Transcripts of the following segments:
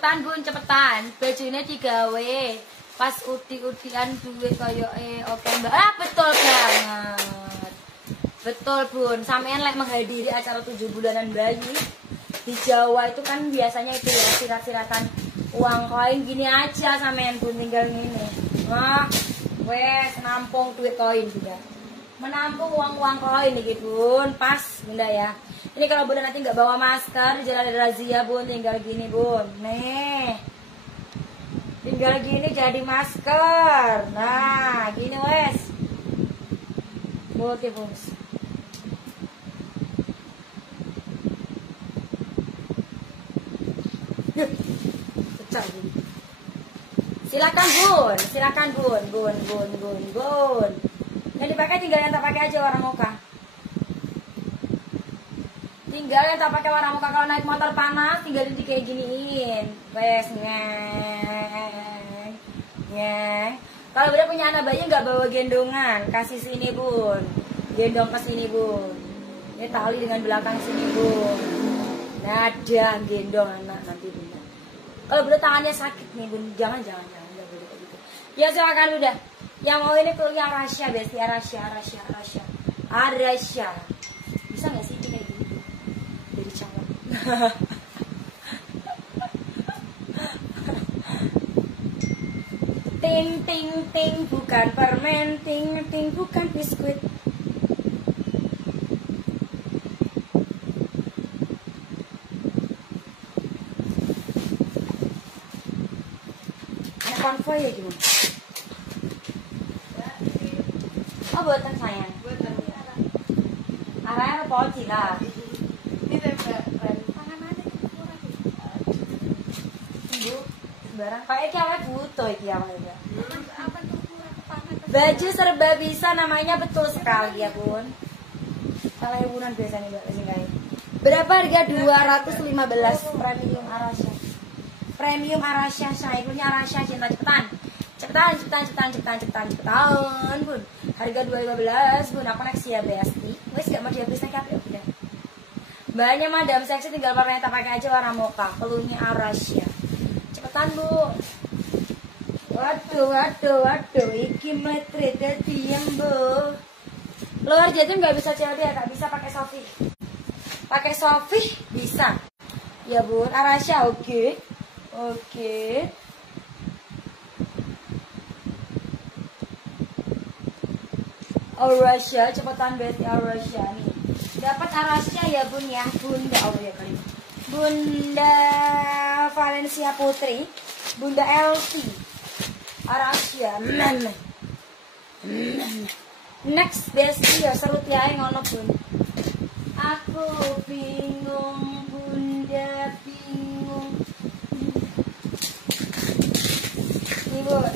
cepetan bun, cepetan. Bajunya digawe. Pas uti-utian duit koyoke oke mbak. Ah betul banget. Betul bun. Sampean lek menghadiri acara 7 bulanan bayi di Jawa itu kan biasanya itu ya sirat-siratan uang koin gini aja sampean bun tinggal gini. Wah, wes nampung duit koin juga. Menampung uang-uang koin nih bun, pas bunda ya. Ini kalau bunda nanti nggak bawa masker, jalan ada razia bun, tinggal gini bun. Nih, tinggal gini jadi masker. Nah, gini wes. Buat bun. Pecah bun. Silakan bun, silakan bun, bun. Yang dipakai tinggal yang tak pakai aja warna muka. Tinggal yang tak pakai warna muka. Kalau naik motor panas tinggal di kayak giniin. Wes ngeng. Kalau udah punya anak bayi nggak bawa gendongan, kasih sini bun. Gendong ke sini bun. Ini tali dengan belakang sini bun. Nada gendong anak nanti bun. Kalau udah tangannya sakit nih bun, jangan nggak boleh kayak gitu. Ya silakan udah. Yang mau ini pilih Arasya, besti Arasya. Bisa nggak sih kayak gitu? Dari calon. ting, bukan permen, ting, bukan biskuit. Ada konvoy ya gimana? Oh buatan sayang. Buatan arahnya poci lah. Ini tempel. Tangan aja kurang. Bu, barang kayak awet butuh iki awet ya. Apa tuh kurang tangan? Baju serba bisa namanya betul sekali ya bun. Kalau ibunan biasanya mbak sih kayak. Berapa harga 215 premium Arasya. Premium Arasya, saya punya Arasya cinta cepetan bun. Harga 215 bun, aku next ya besti. Wes gak mau dihabis naik apa ya udah. Banyak madam seksi tinggal warna yang tak pakai aja warna mocha. Pelunya Arasya. Cepetan bu. Waduh, iki metre diem bu. Luar Jatim nggak bisa COD ya kak, bisa pakai Sofi. Pakai Sofi bisa. Ya bun, Arasya oke. Arasya, cepetan besti Arasya nih. Dapat Arasya ya bun ya, bunda Allah ya kali. Bunda Valencia Putri, Bunda Elsie, Arasya. Next besti ya serut ya ngono bun. Aku bingung, bunda bingung. Ibun.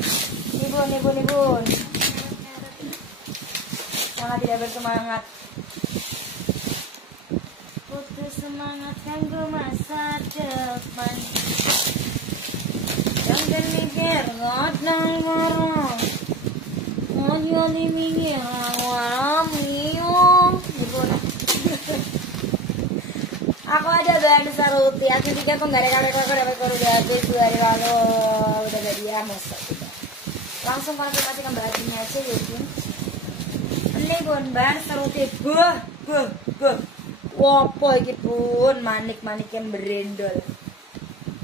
Sangat tidak bersemangat. Putus semangat kanggo masa depan. Jangan mikir ngodang-ngodang. Ngoyo di minggir walam liung. Aku ada bahan saruti. Aku pikir penggadekan aku dapat baru habis 2 hari lalu. Udah gak dia masuk. Langsung konfirmasi ke Mbak Adina aja ya bun. Ini bun bahan saruti. Buh. Wopo iki bun, manik-manik yang berendol.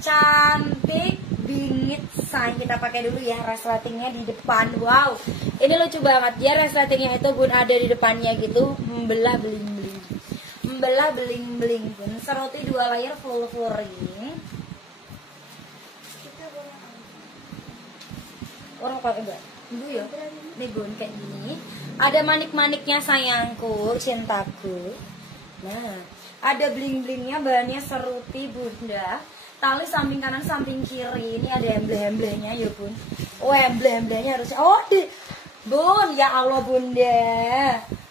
Cantik, bingit, say. Kita pakai dulu ya resletingnya di depan. Wow, ini lucu banget ya resletingnya itu bun ada di depannya gitu, membelah beling-beling bun. Seruti 2 layer full ring. Orang pakai enggak? Dulu ya. Nih bun kayak gini. Ada manik-maniknya sayangku, cintaku. Nah, ada bling-blingnya, bahannya seruti bunda. Tali samping kanan, samping kiri. Ini ada emblem-emblemnya ya bun. Oh emblem-emblemnya harusnya. Oh bun, ya Allah bunda.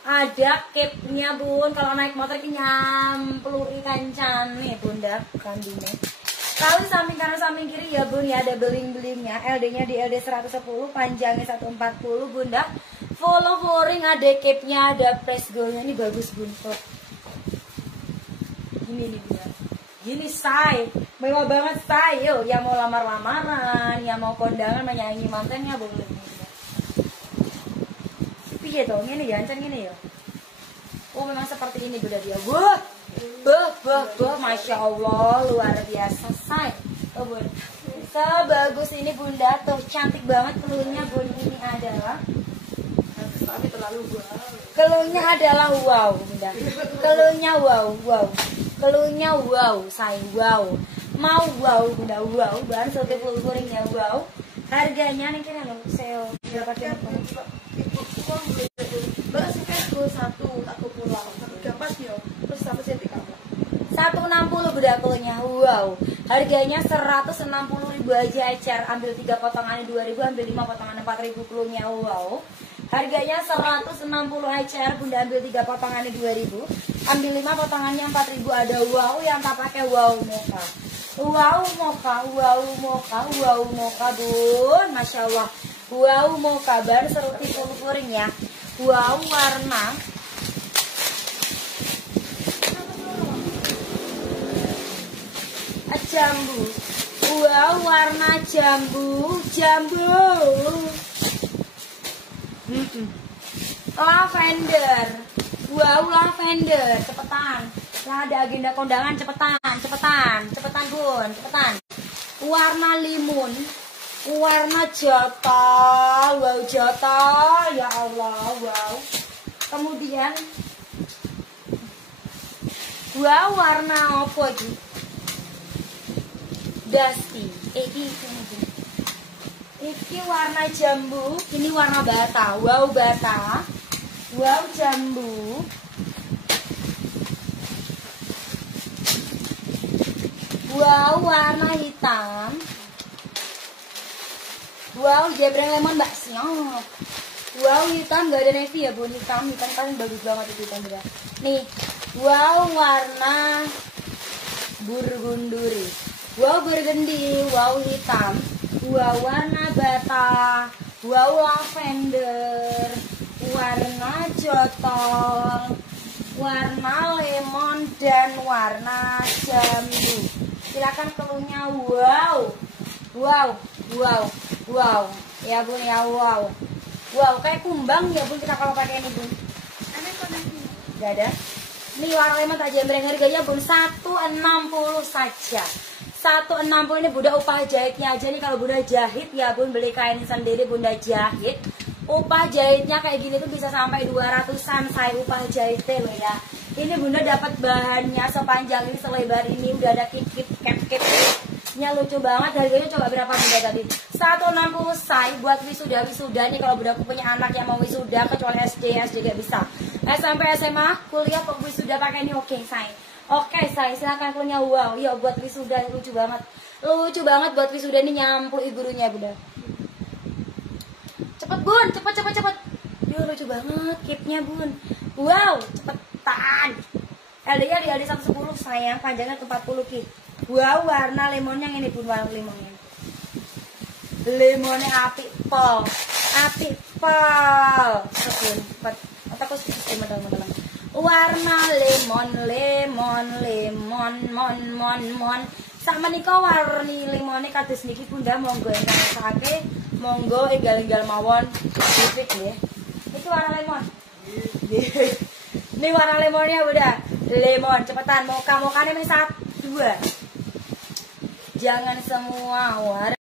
Ada cape-nya bun. Kalau naik motor ini nyampluri kancan nih bunda. Kandungnya. Tali samping kanan, samping kiri ya bun ya. Ada bling-blingnya. LD-nya di LD 110, panjangnya 140 bunda. Follow ring, ada cape-nya, ada press gold-nya. Ini bagus bun. Ini nih bunda. Gini say, mewah banget say. Yo, yang mau lamar-lamaran, yang mau kondangan menyanyi mantannya boleh. Piye toh, ngene ya, ancen ngene ya. Oh, memang seperti ini bunda dia. Wah. Masya Allah, luar biasa say. Oh, bun. Sebagus ini bunda tuh, cantik banget keluarnya bun. Ini adalah Tapi terlalu keluarnya adalah wow bunda. Keluarnya wow. Keluarnya wow, say wow. Mau wow bunda, wow. Bahan sote gorengnya wow. Harganya nih kira lo, seo. Berapa kira? Ibu uang Mbak suka go 1 aku pulang. Dapat yo. Terus apa sih kamu? 160 bunda keluarnya wow. Harganya 160.000 aja ecer. Ambil 3 potongannya 2.000, ambil 5 potongannya 4.000 keluarnya wow. Harganya 160 ecer, bunda ambil 3 potongannya 2.000, ambil 5 potongannya 4.000. Ada wow yang tak pakai wow mocha. Wow mocha bun, masya Allah. Wow mocha baru seruti kuring ya. Wow warna jambu. Wow warna jambu. Lavender. Wow lavender, cepetan. Nah, ada agenda kondangan, cepetan bun, cepetan. Warna limun, warna jota, wow jota, ya Allah, wow. Kemudian, wow warna apa lagi? Dusty, ini warna jambu, ini warna bata, wow bata, wow jambu. Wow warna hitam. Wow jebrang lemon mbak siap. Wow hitam gak ada navy ya bun, hitam kan bagus banget itu hitam beda. Nih wow warna burgunduri. Wow burgundy, wow hitam. Wow warna bata. Wow lavender. Warna jotol. Warna lemon dan warna jambu. Silakan keluarnya wow. Ya bun ya wow. Wow kayak kumbang ya bun kita kalau pakai ini bun. Ada koneknya. Gak ada. Ini warna lemon tak jembreng, harganya bun 160 saja. 160 ini bunda upah jahitnya aja nih. Kalau bunda jahit ya bun, beli kain sendiri bunda jahit. Upah jahitnya kayak gini tuh bisa sampai 200-an saya upah jahitnya loh ya. Ini bunda dapat bahannya sepanjang ini, selebar ini, udah ada cap-capnya lucu banget. Harganya coba berapa bunda tadi? 160 say buat wisuda nih. Kalau bunda punya anak yang mau wisuda, kecuali SD gak bisa. SMP SMA kuliah kok wisuda pakai ini oke say. Oke say, silakan punya wow. Ya buat wisuda lucu banget buat wisuda ini, nyampluk gurunya bunda. Cepet bun, cepet. Yo lucu banget kipnya bun. Wow, cepetan. LD-nya di LD 110 sayang, panjangnya 40 kip. Wow, warna lemonnya ini bun, warna lemonnya. Lemonnya api pol. Cepet. Otakku teman-teman. Warna lemon. Sama nika warni lemonnya kados niki bunda, monggo ingkang ngersake, monggo enggal mawon dipit nggih. Iki warna lemon. Ini warna lemonnya bunda. Lemon, cepetan mokane ning 1 2. Jangan semua warna